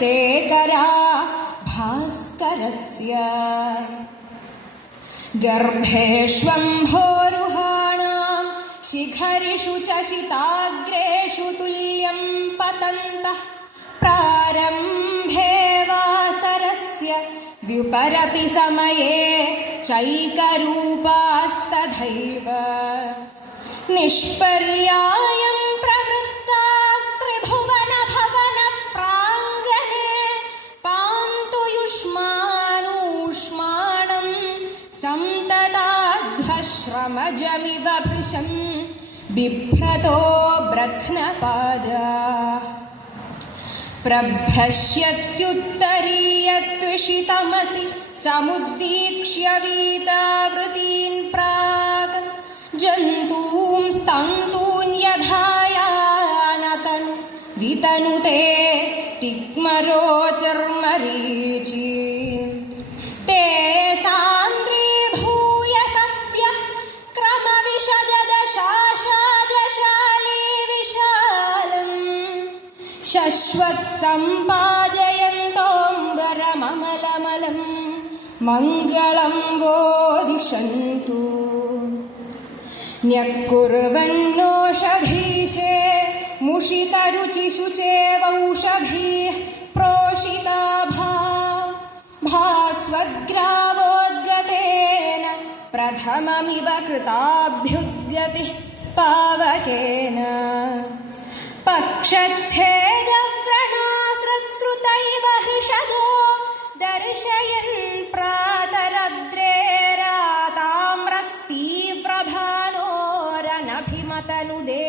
प्रशस्ते करा भास्करस्य गर्भेष्वम्भोरुहाणां शिखरिषु च शिताग्रेषु तुल्यं पतन्तः प्रारम्भे वासरस्य व्युपरति समये चैकरूपास्तथैव निष्पर्यायं प्रवृत्तास्त्रिभुवन भवन प्राङ्गणे पान्तु युष्मानूष्माणं संतताध्वश्रमजमिव भृशं बिभ्रतो ब्रध्नपादाः प्रभ्रश्यत्युत्तरीयत्विषितमसि समुद्दीक्ष्य वीतावृतीन् प्राक् जन्तूंस्तन्तून् यधायानतनु वितनुते टिक्मरोचर्मरीचीन् ते सान्द्रीभूय सद्यः क्रमविशदशाशादशाली विशालम् शश्वत्सम्पादयन्तोऽम्बरममलमलं मङ्गलं वो दिशन्तु न्यक्कुर्वन्नोषधीशे मुषितरुचिशुचेवौषधीः प्रोषिता भास्वद्ग्रावोद्गतेन प्रथममिव कृताभ्युद्गतिः पावकेन पक्षच्छेदव्रणासृत्सृतैव हृषदो दर्शयन् प्रातरद्रेराताम्रस्तीव्रभानोरनभिमतनुदे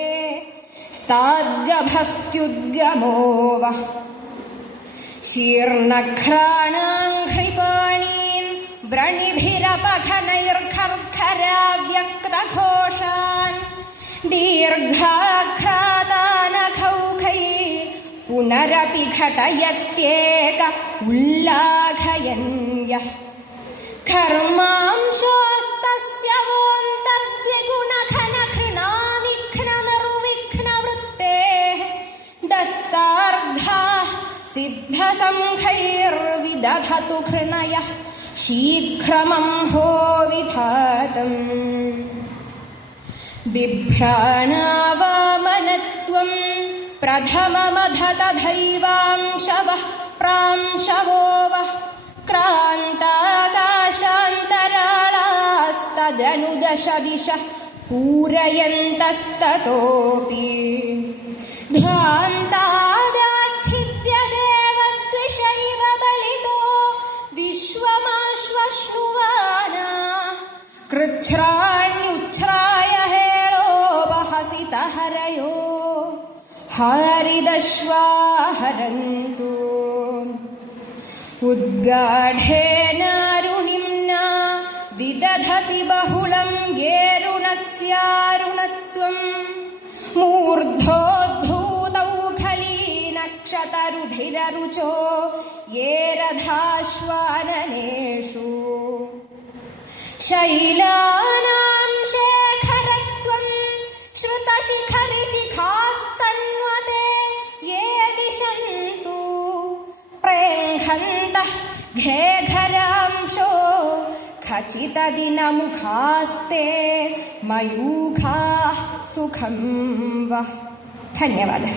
स्ताद्गभस्त्युद्गमो वः शीर्णघ्राणाङ्घ्रिपाणीन् व्रणिभिरपघनैर्खर्खराव्यक्तघोषान् दीर्घाघ्रातानखौखैः पुनरपि घटयत्येक उल्लाघयन्यः कर्मांशोस्तस्य वोऽन्तर्द्विगुणघनघृणाविघ्ननिर्विघ्नवृत्तेः दत्तार्घाः सिद्धसङ्घैर्विदधतु घृणयः शीघ्रमंहो विधातम् बिभ्राणावामनत्वं प्रथममधतथैवांशवः प्रांशवो वः क्रान्ताकाशान्तराळास्तदनुदशदिशः पूरयन्तस्ततोऽपि ध्वान्तादाच्छिद्य देवद्विषैव बलितो विश्वमाश्वश्नुवानाः कृच्छ्राण्युच्छ्राय हेळोपहसितहरयो हारिदश्वाहरन्तु उद्गाढेनारुणिम्ना विदधति बहुलं येरुणस्यारुणत्वं मूर्धोद्भूतौ खलीनक्षतरुधिररुचो येरधाश्वाननेषु शैलानां शेखरत्वं श्रुतशिखरिशिखास्तन्वते ये दिशन्तु प्रेङ्घन्तः घेघरांशो खचितदिनमुखास्ते मयूखाः सुखं वः. धन्यवादः.